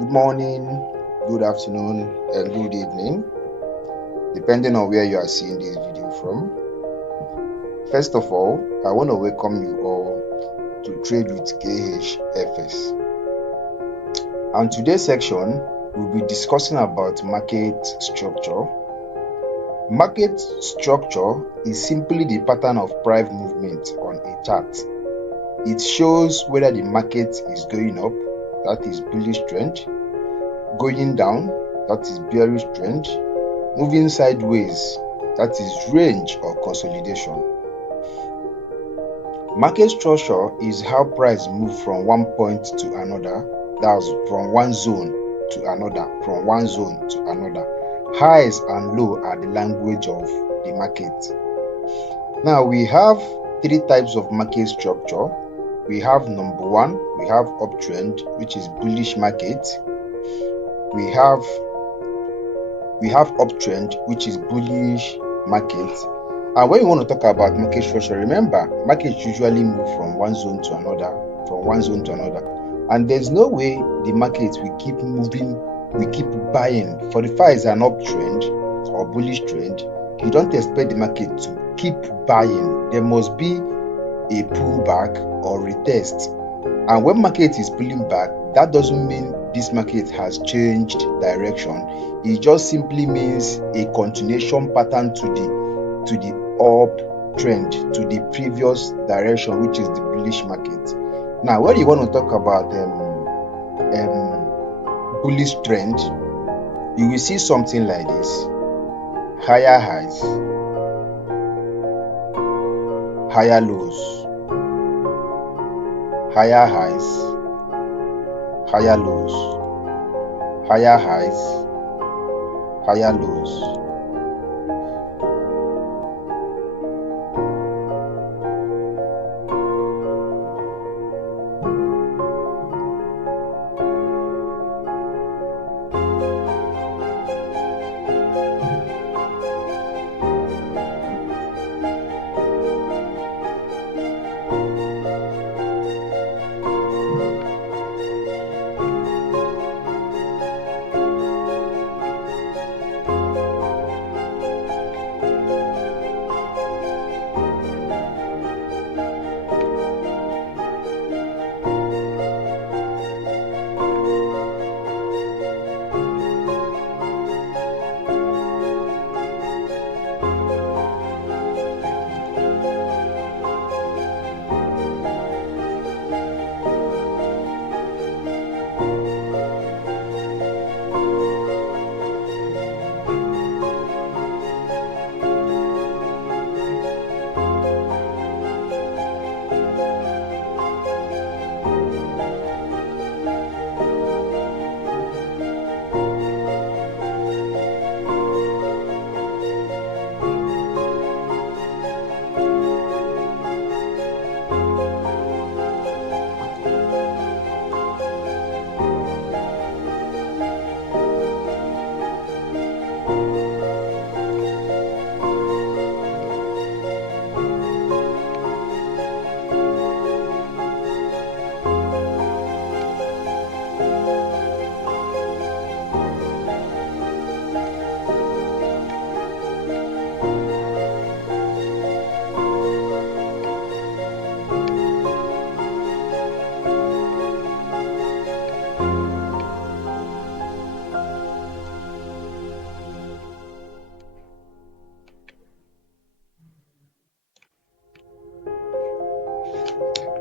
Good morning, good afternoon, and good evening, depending on where you are seeing this video from. First of all, I want to welcome you all to Trade with KHFS. And today's section, we'll be discussing about market structure. Market structure is simply the pattern of price movement on a chart. It shows whether the market is going up, that is bullish trend, going down, that is bearish trend, moving sideways, that is range or consolidation. Market structure is how price move from one point to another, that's from one zone to another, from one zone to another. Highs and low are the language of the market. Now we have three types of market structure. We have number one, we have uptrend, which is bullish market. We have uptrend, which is bullish market. And when you want to talk about market structure, remember, markets usually move from one zone to another, and there's no way the market will keep moving, we keep buying. For the fact it's an uptrend or bullish trend, you don't expect the market to keep buying. There must be a pullback or retest. And when market is pulling back, that doesn't mean this market has changed direction. It just simply means a continuation pattern to the uptrend, to the previous direction, which is the bullish market. Now, when you want to talk about bullish trend, you will see something like this: higher highs, higher lows, higher highs, higher lows, higher highs, higher lows.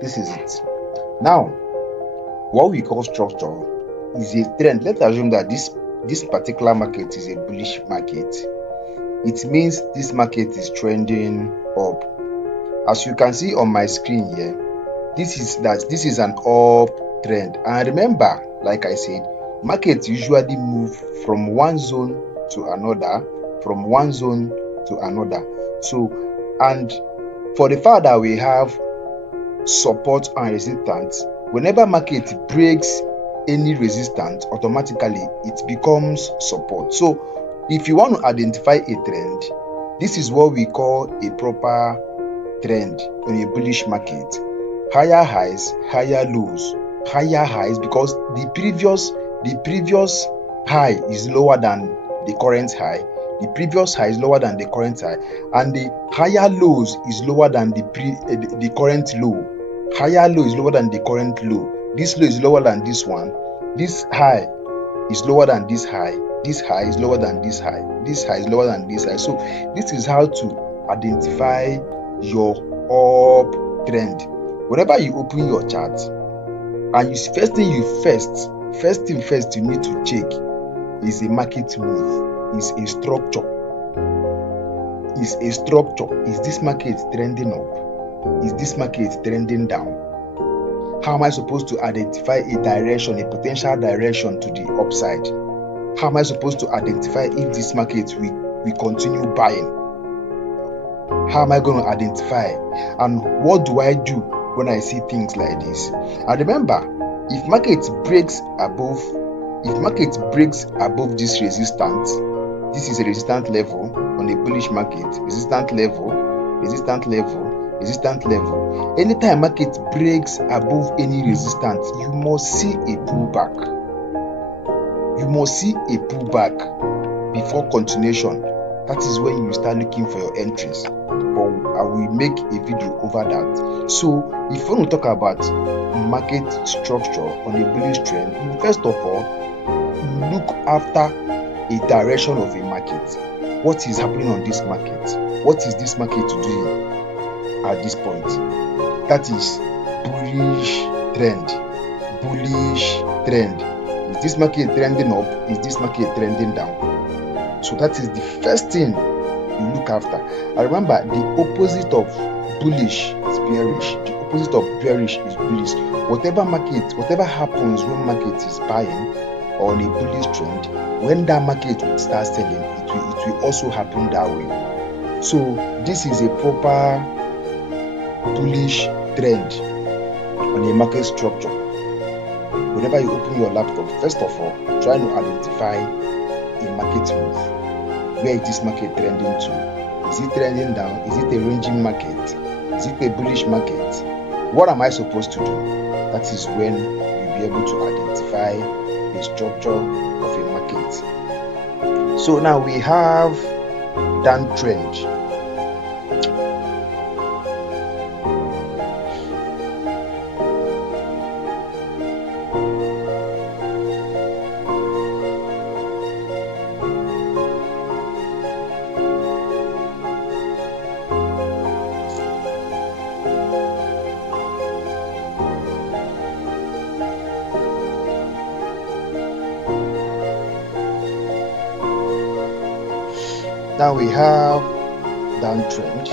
This is it. Now, what we call structure is a trend. Let's assume that this particular market is a bullish market. It means this market is trending up. As you can see on my screen here, this is an up trend. And remember, like I said, markets usually move from one zone to another, from one zone to another. So, and for the fact that we have support and resistance, whenever market breaks any resistance, automatically it becomes support. So if you want to identify a trend, this is what we call a proper trend in a bullish market. Higher highs, higher lows, higher highs, because the previous the previous high is lower than the current high, the previous high is lower than the current high, and the higher lows is lower than the current low. Higher low is lower than the current low. This low is lower than this one. This high is lower than this high. This high is lower than this high. This high is lower than this high. So this is how to identify your up trend. Whenever you open your chart, and first thing you need to check is a market move, is a structure. Is this market trending up? Is this market trending down? How am I supposed to identify a direction, a potential direction to the upside? How am I supposed to identify if this market will continue buying? How am I going to identify? And what do I do when I see things like this? And remember, if market breaks above this resistance, this is a resistance level on a bullish market, resistance level. Anytime market breaks above any resistance, you must see a pullback. Before continuation. That is when you start looking for your entries. But I will make a video over that. So if you want to talk about market structure on a bullish trend, you first of all look after a direction of a market. What is happening on this market? What is this market doing at this point? That is bullish trend. Is this market trending up? Is this market trending down? So that is the first thing you look after. And remember, the opposite of bullish is bearish. The opposite of bearish is bullish. Whatever happens when market is buying or on a bullish trend, when that market will start selling, it will also happen that way. So this is a proper bullish trend on a market structure. Whenever you open your laptop, first of all, try to identify a market move. Where is this market trending to? Is it trending down? Is it a ranging market? Is it a bullish market? What am I supposed to do? That is when you'll be able to identify the structure of a market. So now we have downtrend. Now we have downtrend.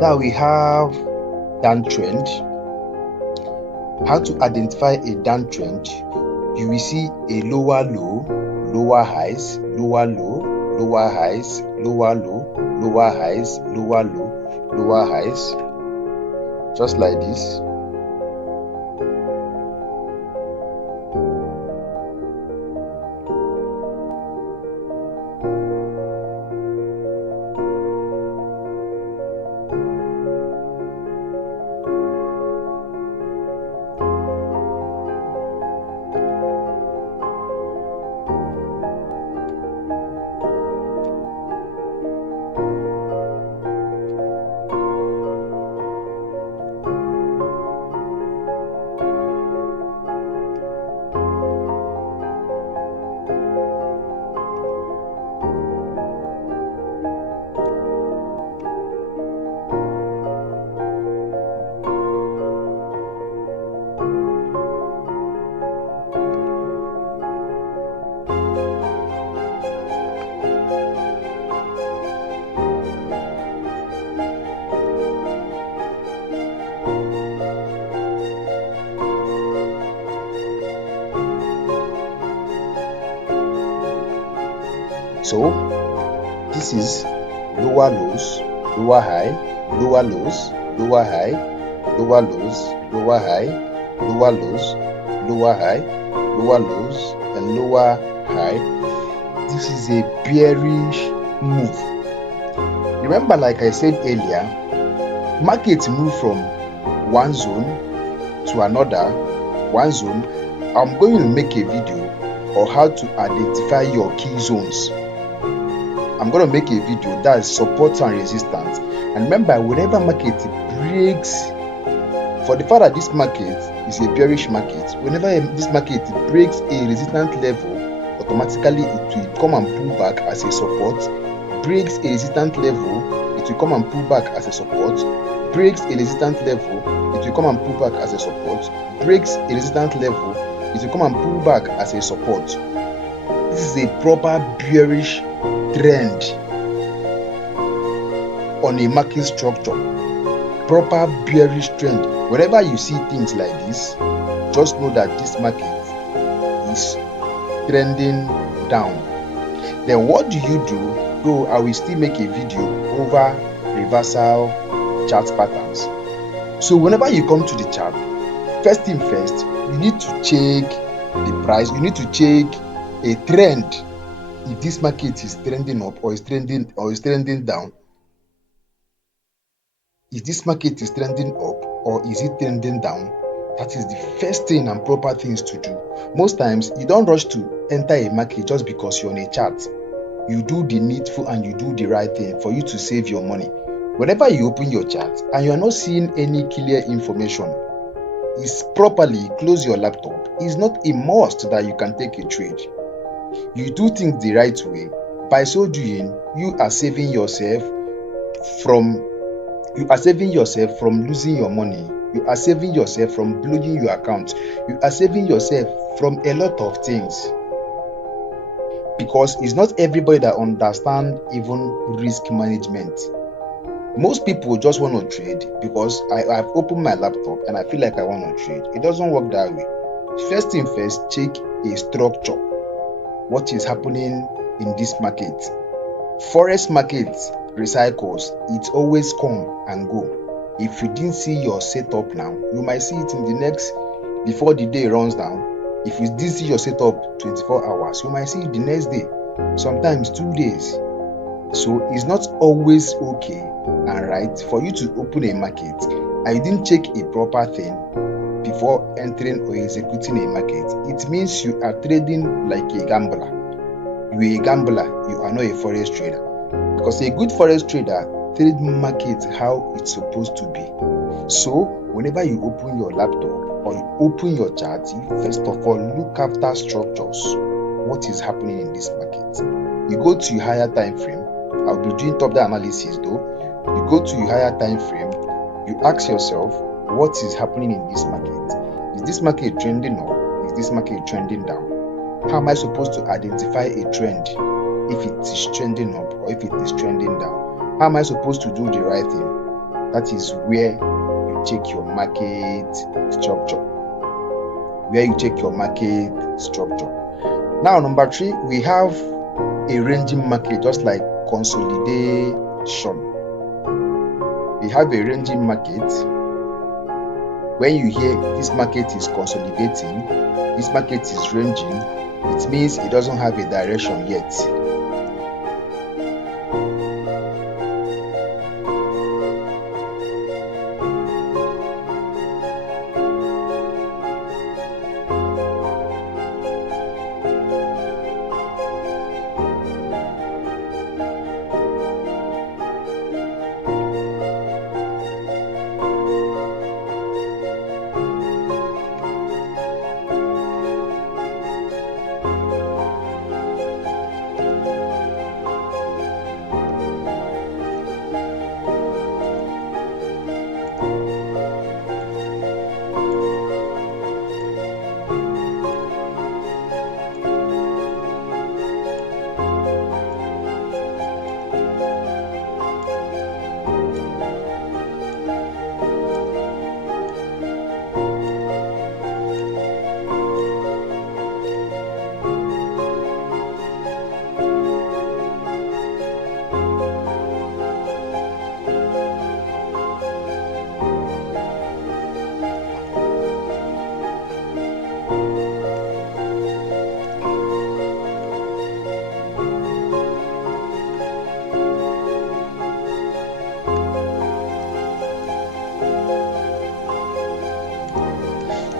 Now we have downtrend. How to identify a downtrend? You will see a lower low, lower highs, lower low, lower highs, lower low, lower highs, lower low, lower highs, just like this. So this is lower lows, lower high, lower lows, lower high, lower lows, lower high, lower lows, lower high, lower lows, and lower high. This is a bearish move. Remember, like I said earlier, markets move from one zone to another, one zone. I'm going to make a video on how to identify your key zones. I'm going to make a video that is support and resistance. And remember, whenever market breaks, for the fact that this market is a bearish market, whenever this market breaks a resistance level, automatically it will come and pull back as a support. Breaks a resistance level, it will come and pull back as a support. Breaks a resistance level, it will come and pull back as a support. Breaks a resistance level, it will come and pull back as a support. This is a proper bearish trend on a market structure. Proper bearish trend. Whenever you see things like this, just know that this market is trending down. Then what do you do? Though I will still make a video over reversal chart patterns. So whenever you come to the chart, first thing first, you need to check the price. You need to check a trend. If this market is trending up or is trending down. If this market is trending up or is it trending down? That is the first thing and proper things to do. Most times, you don't rush to enter a market just because you're on a chart. You do the needful and you do the right thing for you to save your money. Whenever you open your chart and you are not seeing any clear information, is properly close your laptop. It's not a must that you can take a trade. You do things the right way. By so doing, you are saving yourself from losing your money. You are saving yourself from blowing your account. You are saving yourself from a lot of things. Because it's not everybody that understands even risk management. Most people just want to trade because I've opened my laptop and I feel like I want to trade. It doesn't work that way. First thing first, check a structure. What is happening in this market? Forex market recycles. It always come and go. If you didn't see your setup now, you might see it in the next, before the day runs down. If you didn't see your setup 24 hours, you might see it the next day, sometimes 2 days. So it's not always okay and right for you to open a market and you didn't check a proper thing before entering or executing a market. It means you are trading like a gambler. You are a gambler, you are not a forex trader. Because a good forex trader trade market how it's supposed to be. So whenever you open your laptop or you open your chart, you first of all look after structures. What is happening in this market? You go to your higher time frame. I'll be doing top-down analysis though. You go to your higher time frame. You ask yourself, what is happening in this market? Is this market trending up? Is this market trending down? How am I supposed to identify a trend if it is trending up or if it is trending down? How am I supposed to do the right thing? That is where you check your market structure. Where you check your market structure. Now, number 3, we have a ranging market, just like consolidation. We have a ranging market. When you hear this market is consolidating, this market is ranging, it means it doesn't have a direction yet.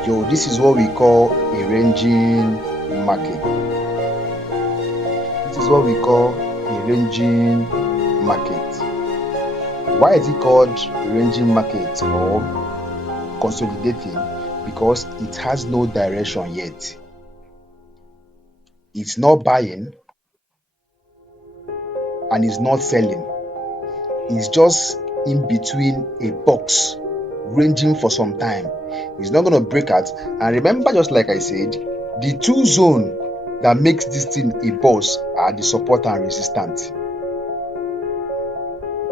Yo, this is what we call a ranging market. This is what we call a ranging market. Why is it called ranging market or consolidating? Because it has no direction yet. It's not buying and it's not selling. It's just in between a box, ranging for some time. It's not going to break out. And remember, just like I said, the two zones that makes this thing a boss are the support and resistance.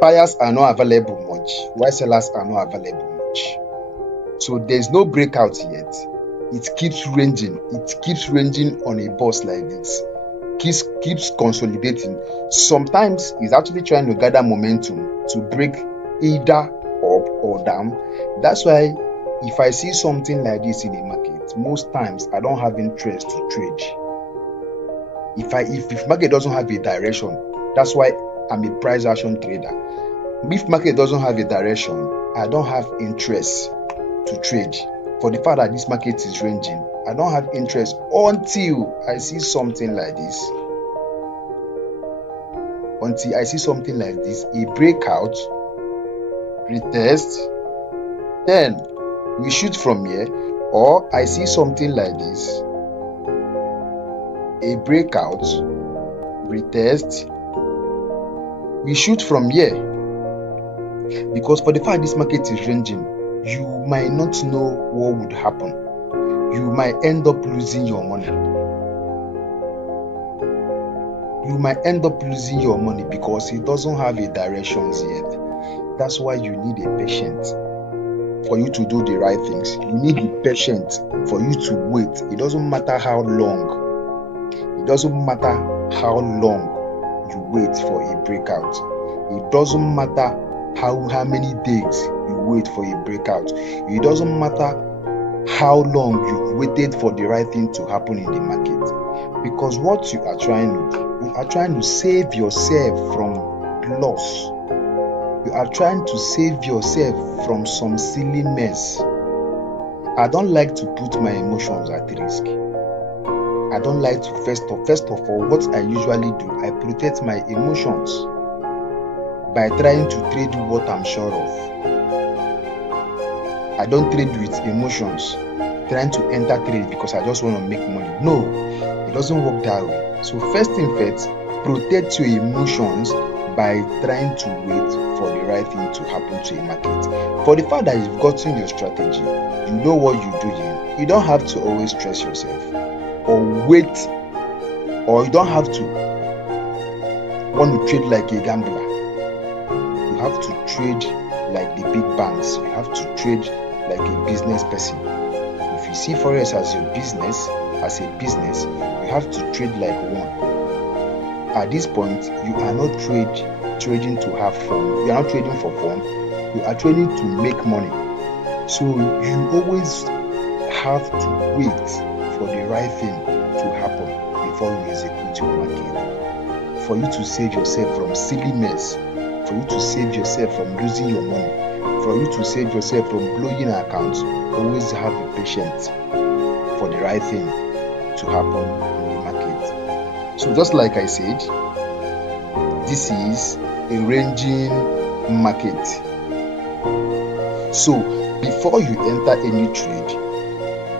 Buyers are not available much, while sellers are not available much. So there's no breakout yet. It keeps ranging. It keeps ranging on a boss like this. Keeps consolidating. Sometimes it's actually trying to gather momentum to break either up or down. That's why if I see something like this in a market, most times I don't have interest to trade. If market doesn't have a direction, that's why I'm a price action trader. If market doesn't have a direction, I don't have interest to trade. For the fact that this market is ranging, I don't have interest until I see something like this. Until I see something like this, a breakout, retest, then we shoot from here, or I see something like this, a breakout, retest, we shoot from here. Because for the fact this market is ranging, you might not know what would happen. You might end up losing your money. You might end up losing your money because it doesn't have a directions yet. That's why you need a patience for you to do the right things. You need the patience for you to wait. It doesn't matter how long. It doesn't matter how long you wait for a breakout. It doesn't matter how many days you wait for a breakout. It doesn't matter how long you've waited for the right thing to happen in the market. Because what you are trying to do, you are trying to save yourself from loss. You are trying to save yourself from some silly mess. I don't like to put my emotions at risk. I don't like to, first of all, what I usually do, I protect my emotions by trying to trade what I'm sure of. I don't trade with emotions, trying to enter trade because I just want to make money. No, it doesn't work that way. So first thing first, protect your emotions by trying to wait for the right thing to happen to a market. For the fact that you've gotten your strategy, you know what you're doing, you don't have to always stress yourself or wait, or you don't have to want to trade like a gambler. You have to trade like the big banks. You have to trade like a business person. If you see Forex as your business, you have to trade like one. At this point, you are not trading to have fun. You are not trading for fun. You are trading to make money. So you always have to wait for the right thing to happen before you execute your market. For you to save yourself from silly mess, for you to save yourself from losing your money, for you to save yourself from blowing accounts, always have a patience for the right thing to happen in the market. So just like I said, this is a ranging market. So before you enter any trade,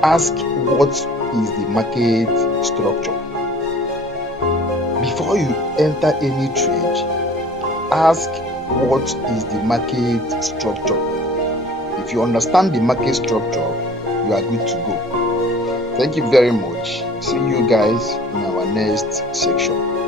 ask what is the market structure. Before you enter any trade, ask what is the market structure. If you understand the market structure, you are good to go. Thank you very much. See you guys in our next section.